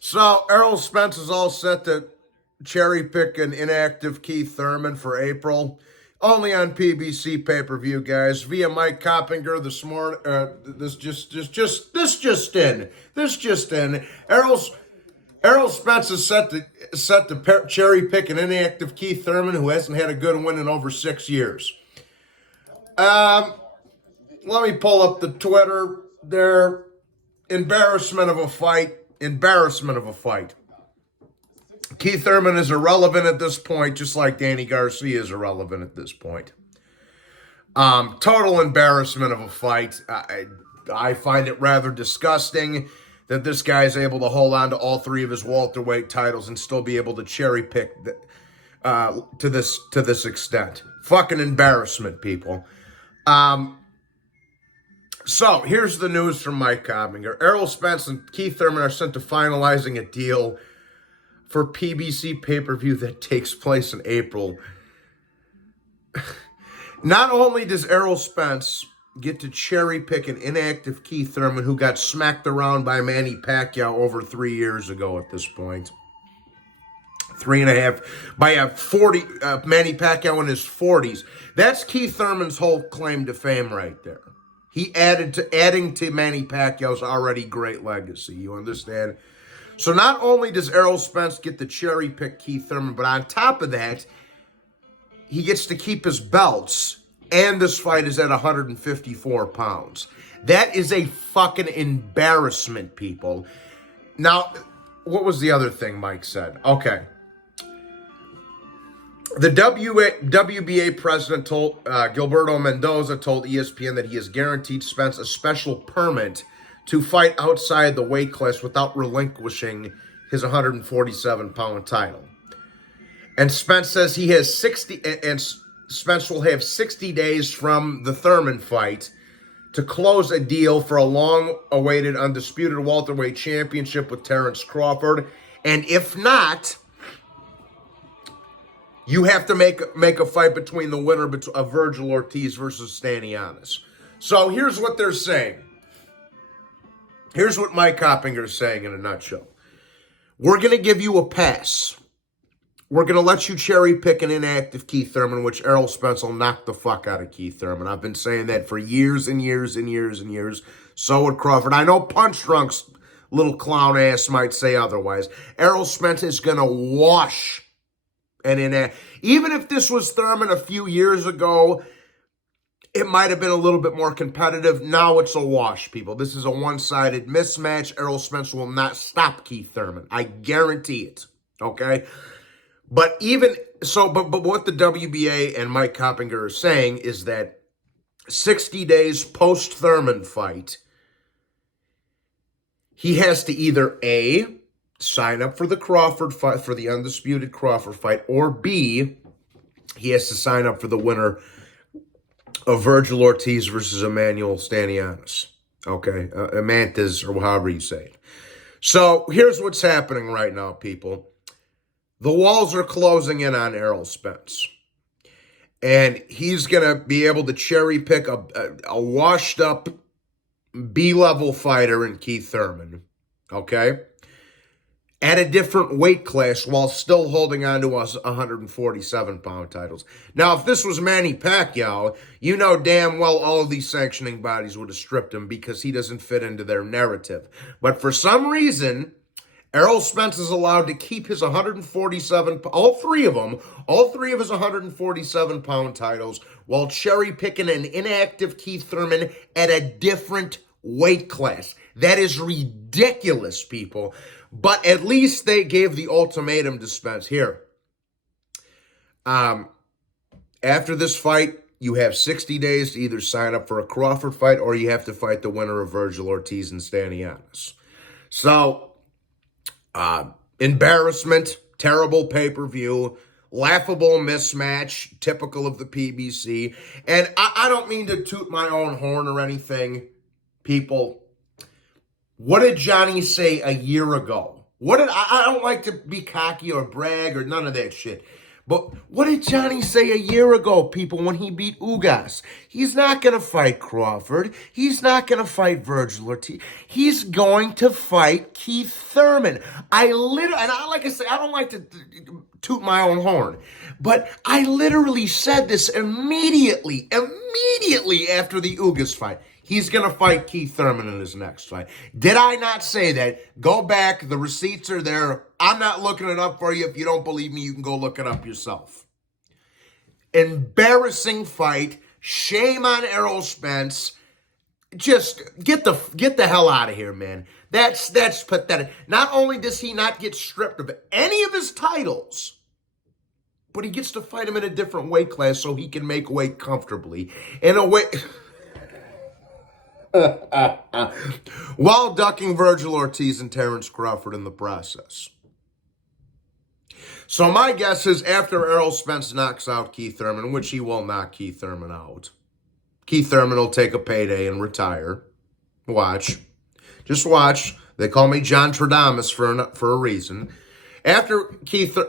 So Errol Spence is all set to cherry pick an inactive Keith Thurman for April. Only on PBC pay-per-view, guys. Via Mike Coppinger this morning. This just in. Errol Spence is set to cherry pick an inactive Keith Thurman who hasn't had a good win in over 6 years. Let me pull up the Twitter there. Embarrassment of a fight. Keith Thurman is irrelevant at this point, just like Danny Garcia is irrelevant at this point. Total embarrassment of a fight. I find it rather disgusting that this guy is able to hold on to all three of his welterweight titles and still be able to cherry pick to this extent. Fucking embarrassment, people. So, here's the news from Mike Coppinger. Errol Spence and Keith Thurman are sent to finalizing a deal for PBC pay-per-view that takes place in April. Not only does Errol Spence get to cherry pick an inactive Keith Thurman who got smacked around by Manny Pacquiao over 3 years ago at this point. 3.5 by a 40 Manny Pacquiao in his 40s. That's Keith Thurman's whole claim to fame right there. He adding to Manny Pacquiao's already great legacy. You understand? So not only does Errol Spence get to cherry pick Keith Thurman, but on top of that, he gets to keep his belts. And this fight is at 154 pounds. That is a fucking embarrassment, people. Now, what was the other thing Mike said? Okay. The WBA president told Gilberto Mendoza told ESPN that he has guaranteed Spence a special permit to fight outside the weight class without relinquishing his 147-pound title. And Spence says he has 60, and Spence will have 60 days from the Thurman fight to close a deal for a long-awaited undisputed welterweight championship with Terrence Crawford. And if not, you have to make a fight between the winner of Virgil Ortiz versus Stanionis. So here's what they're saying. Here's what Mike Coppinger is saying in a nutshell. We're going to give you a pass. We're going to let you cherry pick an inactive Keith Thurman, which Errol Spence will knock the fuck out of Keith Thurman. I've been saying that for years and years and years and years. So would Crawford. I know Punch Drunk's little clown ass might say otherwise. Errol Spence is going to wash an inactive. Even if this was Thurman a few years ago, it might have been a little bit more competitive. Now it's a wash, people. This is a one-sided mismatch. Errol Spence will not stop Keith Thurman. I guarantee it. Okay? But even so, but what the WBA and Mike Coppinger are saying is that 60 days post-Thurman fight, he has to either A, sign up for the Crawford fight, for the undisputed Crawford fight, or B, he has to sign up for the winner of Virgil Ortiz versus Emmanuel Stanionis. Okay? Amantes, or however you say it. So here's what's happening right now, people. The walls are closing in on Errol Spence. And he's going to be able to cherry pick a washed-up B-level fighter in Keith Thurman. Okay? At a different weight class while still holding on to us 147-pound titles. Now, if this was Manny Pacquiao, you know damn well all of these sanctioning bodies would have stripped him because he doesn't fit into their narrative. But for some reason, Errol Spence is allowed to keep his 147, all three of his 147-pound titles, while cherry-picking an inactive Keith Thurman at a different weight class. That is ridiculous, people. But at least they gave the ultimatum to Spence. Here, after this fight, you have 60 days to either sign up for a Crawford fight or you have to fight the winner of Virgil Ortiz and Stanionis. So, embarrassment, terrible pay-per-view, laughable mismatch, typical of the PBC. And I don't mean to toot my own horn or anything, people. What did Johnny say a year ago? I don't like to be cocky or brag or none of that shit. But what did Johnny say a year ago, people, when he beat Ugas? He's not going to fight Crawford. He's not going to fight Virgil Ortiz. He's going to fight Keith Thurman. Like I say, I don't like to toot my own horn, but I literally said this immediately after the Ugas fight. He's going to fight Keith Thurman in his next fight. Did I not say that? Go back. The receipts are there. I'm not looking it up for you. If you don't believe me, you can go look it up yourself. Embarrassing fight. Shame on Errol Spence. Just get the hell out of here, man. That's pathetic. Not only does he not get stripped of any of his titles, but he gets to fight him in a different weight class so he can make weight comfortably. In a way... while ducking Virgil Ortiz and Terrence Crawford in the process. So my guess is after Errol Spence knocks out Keith Thurman, which he will knock Keith Thurman out, Keith Thurman will take a payday and retire. Watch. Just watch. They call me John Tradamus for a reason. After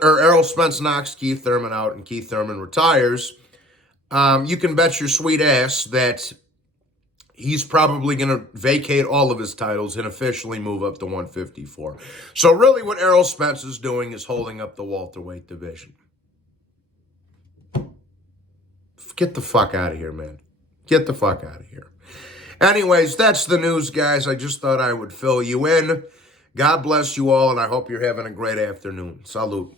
Errol Spence knocks Keith Thurman out and Keith Thurman retires, you can bet your sweet ass that he's probably going to vacate all of his titles and officially move up to 154. So really what Errol Spence is doing is holding up the welterweight division. Get the fuck out of here, man. Get the fuck out of here. Anyways, that's the news, guys. I just thought I would fill you in. God bless you all, and I hope you're having a great afternoon. Salute.